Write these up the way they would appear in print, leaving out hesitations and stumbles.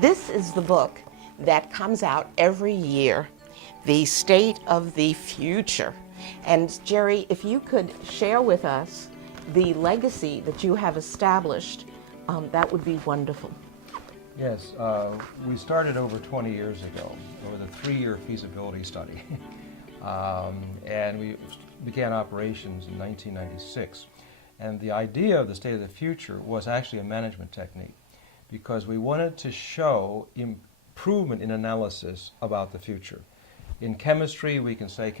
This is the book that comes out every year, The State of the Future. And Jerry, if you could share with us the legacy that you have established, that would be wonderful. Yes, we started over 20 years ago with a 3-year feasibility study. And we began operations in 1996. And the idea of the State of the Future was actually a management technique because we wanted to show improvement in analysis about the future. In chemistry, we can say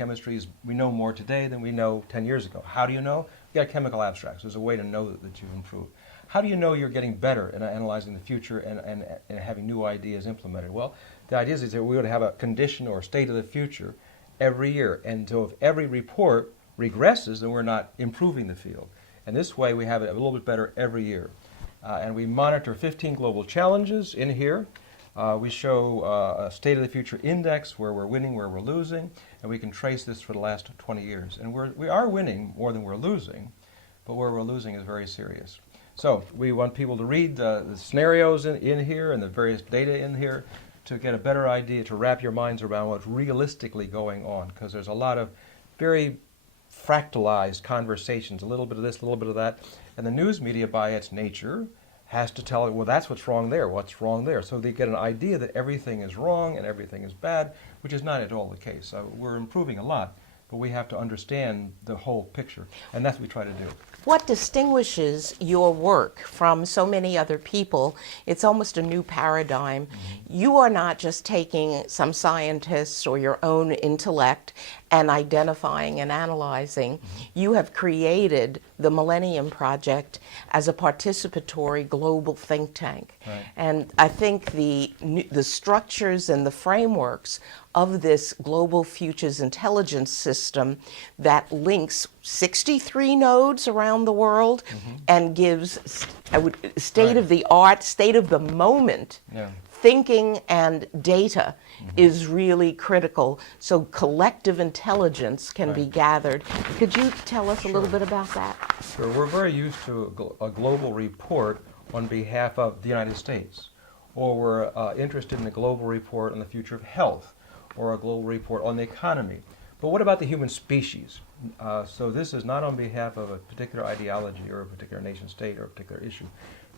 we know more today than we know 10 years ago. How do you know? You got chemical abstracts. There's a way to know that you've improved. How do you know you're getting better in analyzing the future and having new ideas implemented? Well, the idea is that we would have a condition or state of the future every year. And so if every report regresses, then we're not improving the field. And this way we have it a little bit better every year. And we monitor 15 global challenges in here. We show a State of the Future index where we're winning, where we're losing, and we can trace this for the last 20 years. And we are winning more than we're losing, but where we're losing is very serious. So we want people to read the scenarios in here and the various data in here to get a better idea, to wrap your minds around what's realistically going on, because there's a lot of very fractalized conversations, a little bit of this, a little bit of that, and the news media by its nature has to tell it, well, that's what's wrong there, what's wrong there. So they get an idea that everything is wrong and everything is bad, which is not at all the case. We're improving a lot, but we have to understand the whole picture, and that's what we try to do. What distinguishes your work from so many other people? It's almost a new paradigm. You are not just taking some scientists or your own intellect and identifying and analyzing. You have created the Millennium Project as a participatory global think tank. Right. And I think the structures and the frameworks of this global futures intelligence system that links 63 nodes around the world and gives state of the art, state of the moment thinking and data is really critical, so collective intelligence can be gathered. Could you tell us a little bit about that? Sure. We're very used to a global report on behalf of the United States, or we're interested in a global report on the future of health, or a global report on the economy. But what about the human species? So this is not on behalf of a particular ideology or a particular nation state or a particular issue,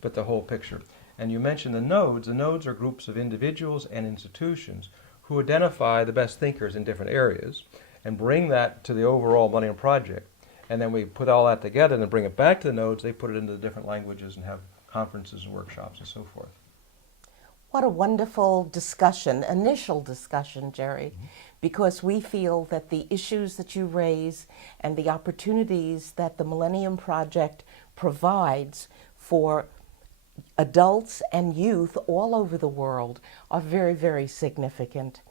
but the whole picture. And you mentioned the nodes. The nodes are groups of individuals and institutions who identify the best thinkers in different areas and bring that to the overall Millennium Project. And then we put all that together and then bring it back to the nodes. They put it into the different languages and have conferences and workshops and so forth. What a wonderful discussion, initial discussion, Jerry, because we feel that the issues that you raise and the opportunities that the Millennium Project provides for adults and youth all over the world are very, very significant.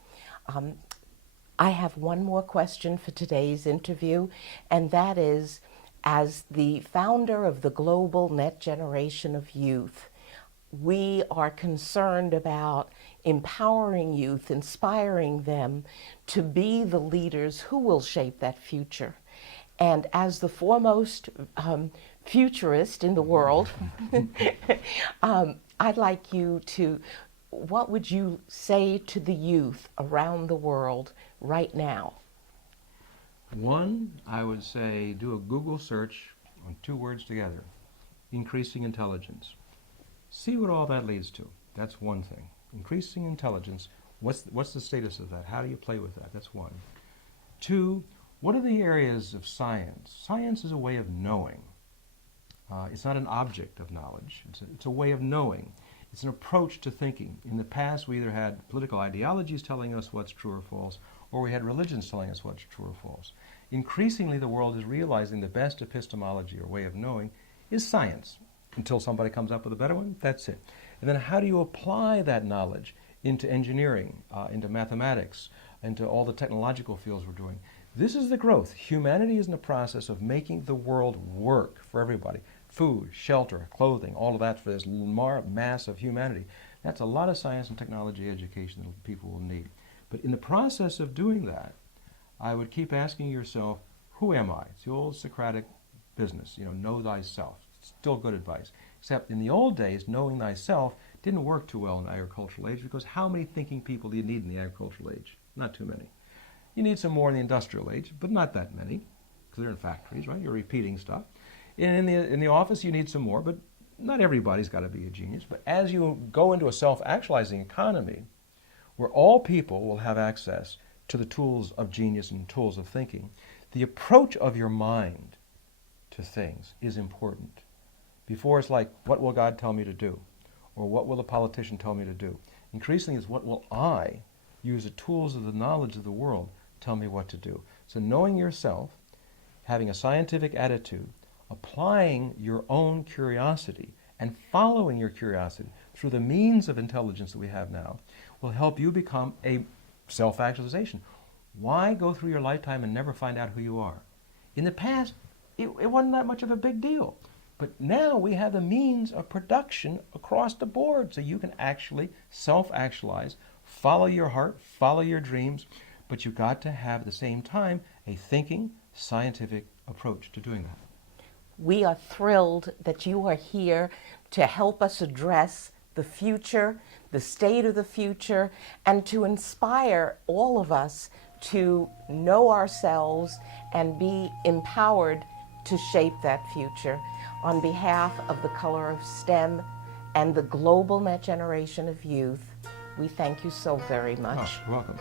I have one more question for today's interview, and that is, as the founder of the Global Net Generation of Youth, we are concerned about empowering youth, inspiring them to be the leaders who will shape that future. And as the foremost futurist in the world, I'd like you to, what would you say to the youth around the world right now? One, I would say do a Google search on 2 words together: increasing intelligence. See what all that leads to. That's one thing. Increasing intelligence, what's the status of that? How do you play with that? That's one. 2, what are the areas of science? Science is a way of knowing. It's not an object of knowledge. It's a way of knowing. It's an approach to thinking. In the past, we either had political ideologies telling us what's true or false, or we had religions telling us what's true or false. Increasingly, the world is realizing the best epistemology or way of knowing is science. Until somebody comes up with a better one, that's it. And then how do you apply that knowledge into engineering, into mathematics, into all the technological fields we're doing? This is the growth. Humanity is in the process of making the world work for everybody. Food, shelter, clothing, all of that for this mass of humanity. That's a lot of science and technology education that people will need. But in the process of doing that, I would keep asking yourself, who am I? It's the old Socratic business, know thyself. Still good advice. Except in the old days, knowing thyself didn't work too well in the agricultural age, because how many thinking people do you need in the agricultural age? Not too many. You need some more in the industrial age, but not that many, because they're in factories, right? You're repeating stuff. In the office, you need some more, but not everybody's got to be a genius. But as you go into a self-actualizing economy, where all people will have access to the tools of genius and tools of thinking, the approach of your mind to things is important. Before, it's like, what will God tell me to do? Or what will a politician tell me to do? Increasingly, it's what will I use the tools of the knowledge of the world tell me what to do. So knowing yourself, having a scientific attitude, applying your own curiosity and following your curiosity through the means of intelligence that we have now will help you become a self-actualization. Why go through your lifetime and never find out who you are? In the past, it wasn't that much of a big deal. But now we have the means of production across the board, so you can actually self-actualize, follow your heart, follow your dreams, but you've got to have at the same time a thinking, scientific approach to doing that. We are thrilled that you are here to help us address the future, the state of the future, and to inspire all of us to know ourselves and be empowered to shape that future. On behalf of the Color of STEM and the global Net Generation of Youth, we thank you so very much. Oh, you're welcome.